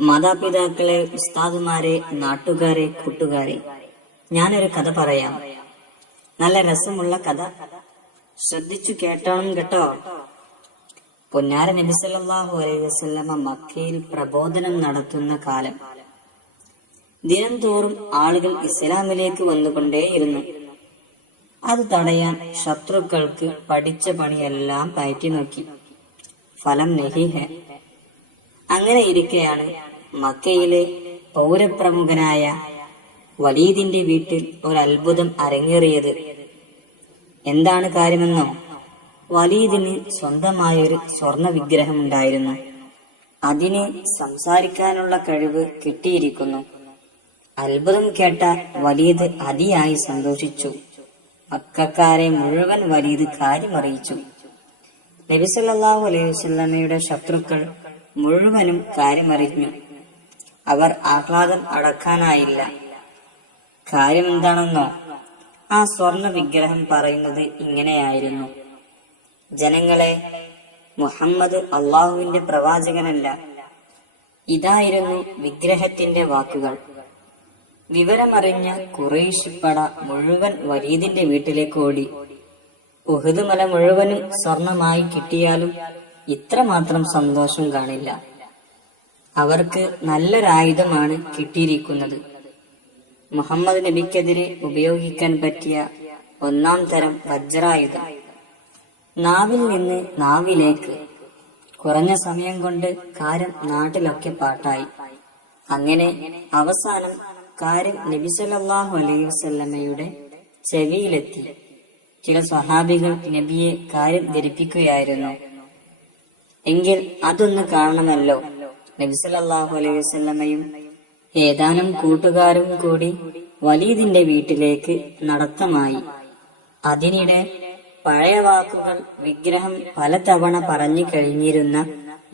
മാതാപിതാക്കളെ ഉസ്താദുമാരെ നാട്ടുകാരെ കൂട്ടുകാരെ ഞാനൊരു കഥ പറയാം. നല്ല രസമുള്ള കഥ. ശ്രദ്ധിച്ചു കേട്ടോണം കേട്ടോ. പൊന്നാര നബി സല്ലല്ലാഹു അലൈഹി വസല്ലമ മക്കയിൽ പ്രബോധനം നടത്തുന്ന കാലം. ദിനംതോറും ആളുകൾ ഇസ്ലാമിലേക്ക് വന്നുകൊണ്ടേയിരുന്നു. അത് തടയാൻ ശത്രുക്കൾക്ക് പഠിച്ച പണിയെല്ലാം പയറ്റി നോക്കി ഫലം നഹിഹ. അങ്ങനെ ഇരിക്കെയാണ് മക്കയിലെ പൗരപ്രമുഖനായ വലീദിന്റെ വീട്ടിൽ ഒരു അത്ഭുതം അരങ്ങേറിയത്. എന്താണ് കാര്യമെന്നോ? വലീദിന് സ്വന്തമായ ഒരു സ്വർണ വിഗ്രഹം ഉണ്ടായിരുന്നു അതിന് സംസാരിക്കാനുള്ള കഴിവ് കിട്ടിയിരിക്കുന്നു. അത്ഭുതം കേട്ട വലീദ് അതിയായി സന്തോഷിച്ചു. മക്കാരെ മുഴുവൻ വലീദ് കാര്യമറിയിച്ചു. നബിസല്ലാഹു അലൈഹി വസ്ലമയുടെ ശത്രുക്കൾ മുഴുവനും കാര്യമറിഞ്ഞു. അവർ ആഹ്ലാദം അടക്കാനായില്ല. കാര്യം എന്താണെന്നോ ആ സ്വർണ വിഗ്രഹം പറയുന്നത് ഇങ്ങനെയായിരുന്നു. ജനങ്ങളെ മുഹമ്മദ് അള്ളാഹുവിന്റെ പ്രവാചകനല്ല. ഇതായിരുന്നു വിഗ്രഹത്തിന്റെ വാക്കുകൾ. വിവരമറിഞ്ഞ കുറേശ് മുഴുവൻ വലീദിന്റെ വീട്ടിലേക്ക് ഓടി. ഉഹുദ് മല മുഴുവനും സ്വർണമായി കിട്ടിയാലും ഇത്രമാത്രം സന്തോഷം കാണില്ല. അവർക്ക് നല്ലൊരായുധമാണ് കിട്ടിയിരിക്കുന്നത്. മുഹമ്മദ് നബിക്കെതിരെ ഉപയോഗിക്കാൻ പറ്റിയ ഒന്നാം തരം വജ്രായുധം. നാവിൽ നിന്ന് നാവിലേക്ക് കുറഞ്ഞ സമയം കൊണ്ട് കാര്യം നാട്ടിലൊക്കെ പാട്ടായി. അങ്ങനെ അവസാനം കാര്യം നബി സല്ലല്ലാഹു അലൈഹി വസല്ലമയുടെ ചെവിയിലെത്തി. ചില സ്വഹാബികൾ നബിയെ കാര്യം ധരിപ്പിക്കുകയായിരുന്നു. എങ്കിൽ അതൊന്ന് കാണണമല്ലോ. നബി സല്ലല്ലാഹു അലൈഹി വസ്ലമയും ഏതാനും കൂട്ടുകാരും കൂടി വലീദിന്റെ വീട്ടിലേക്ക് നടത്തമായി. അതിനിടെ പഴയ വാക്കുകൾ വിഗ്രഹം പലതവണ പറഞ്ഞു കഴിഞ്ഞിരുന്ന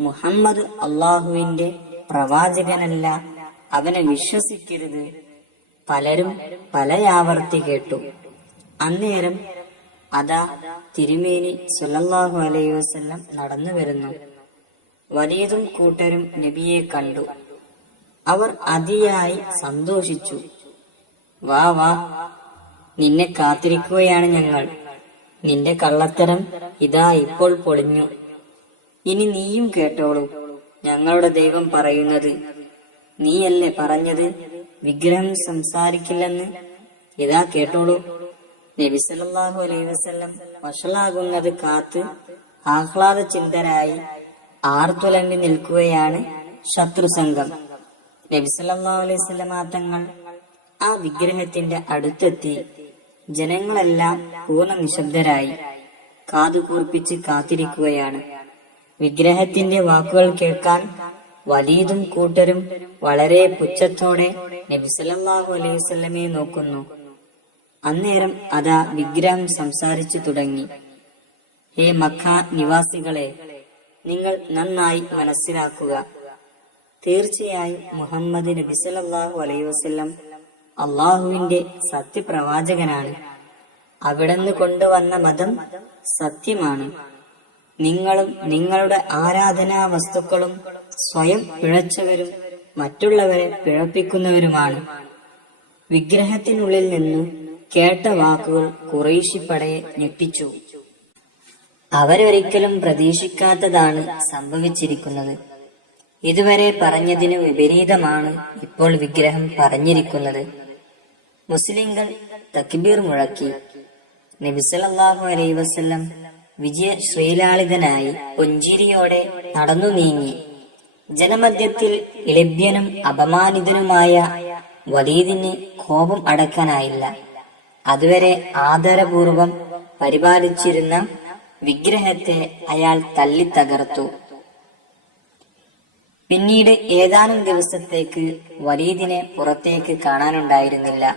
മുഹമ്മദ് അള്ളാഹുവിന്റെ പ്രവാചകനല്ല അവനെ വിശ്വസിക്കരുത്. പലരും പലയാവർത്തി കേട്ടു. അന്നേരം അതാ തിരുമേനി സുല്ലാഹു അലൈഹി വസല്ലം നടന്നു വരുന്നു. വലീദും കൂട്ടരും നബിയെ കണ്ടു. അവർ അതിയായി സന്തോഷിച്ചു. വാ വാ നിന്നെ കാത്തിരിക്കുകയാണ് ഞങ്ങൾ. നിന്റെ കള്ളത്തരം ഇതാ ഇപ്പോൾ പൊളിഞ്ഞു. ഇനി നീയും കേട്ടോളൂ. ഞങ്ങളുടെ ദൈവം പറയുന്നത് നീയല്ലേ പറഞ്ഞത്? വിഗ്രഹം സംസാരിക്കില്ലെന്ന്? ഇതാ കേട്ടോളൂ. നബി സല്ലല്ലാഹു അലൈഹി വസ്ല്ലം വഷളാകുന്നത് കാത്ത് ആഹ്ലാദ ചിന്തരായി ആർത്തുലങ്ങി നിൽക്കുകയാണ് ശത്രുസംഘം സംഘം. സല്ലല്ലാഹു അലൈഹി തങ്ങൾ ആ വിഗ്രഹത്തിന്റെ അടുത്തെത്തി ജനങ്ങളെല്ലാം പൂർണ നിശബ്ദരായി കാതുകൂർപ്പിച്ച് കാത്തിരിക്കുകയാണ്. വിഗ്രഹത്തിന്റെ വാക്കുകൾ കേൾക്കാൻ വലീദും കൂട്ടരും വളരെ പുച്ഛത്തോടെ നബിസല്ലല്ലാഹു അലൈഹി വസല്ലമയെ നോക്കുന്നു. അന്നേരം അതാ വിഗ്രഹം സംസാരിച്ചു തുടങ്ങി. ഹേ മക്ക നിവാസികളെ നിങ്ങൾ നന്നായി മനസ്സിലാക്കുക. തീർച്ചയായും മുഹമ്മദ് നബി സല്ലല്ലാഹു അലൈഹി വസല്ലം അള്ളാഹുവിന്റെ സത്യപ്രവാചകനാണ്. അവിടുന്ന് കൊണ്ടുവന്ന മതം സത്യമാണ്. നിങ്ങളും നിങ്ങളുടെ ആരാധനാ വസ്തുക്കളും സ്വയം പിഴച്ചവരും മറ്റുള്ളവരെ പിഴപ്പിക്കുന്നവരുമാണ്. വിഗ്രഹത്തിനുള്ളിൽ നിന്ന് കേട്ട വാക്കുകൾ കുറേശിപ്പടയെ ഞെട്ടിച്ചു. അവരൊരിക്കലും പ്രതീക്ഷിക്കാത്തതാണ് സംഭവിച്ചിരിക്കുന്നത്. ഇതുവരെ പറഞ്ഞതിനു വിപരീതമാണ് ഇപ്പോൾ വിഗ്രഹം പറഞ്ഞിരിക്കുന്നത്. മുസ്ലിങ്ങൾ തക്ബീർ മുഴക്കി. നബിസലല്ലാഹു അലൈ വസ്ലം വിജയ ശ്രീലാളിതനായി പുഞ്ചിരിയോടെ നടന്നു നീങ്ങി. ജനമധ്യത്തിൽ ഇളഭ്യനും അപമാനിതനുമായ വലീദിന് കോപം അടക്കാനായില്ല. അതുവരെ ആദരപൂർവം പരിപാലിച്ചിരുന്ന വിഗ്രഹത്തെ അയാൾ തല്ലിത്തകർത്തു പിന്നീട് ഏതാനും ദിവസത്തേക്ക് വലീദിനെ പുറത്തേക്ക് കാണാനുണ്ടായിരുന്നില്ല.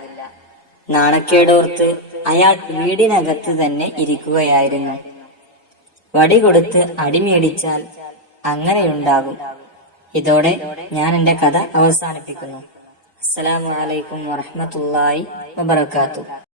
നാണക്കേടോർത്ത് അയാൾ വീടിനകത്ത് തന്നെ ഇരിക്കുകയായിരുന്നു. വടി കൊടുത്ത് അടിമേടിച്ചാൽ അങ്ങനെയുണ്ടാകും. ഇതോടെ ഞാൻ എന്റെ കഥ അവസാനിപ്പിക്കുന്നു. അസ്സലാമു അലൈക്കും വറഹ്മത്തുള്ളാഹി വബറകാതുഹു.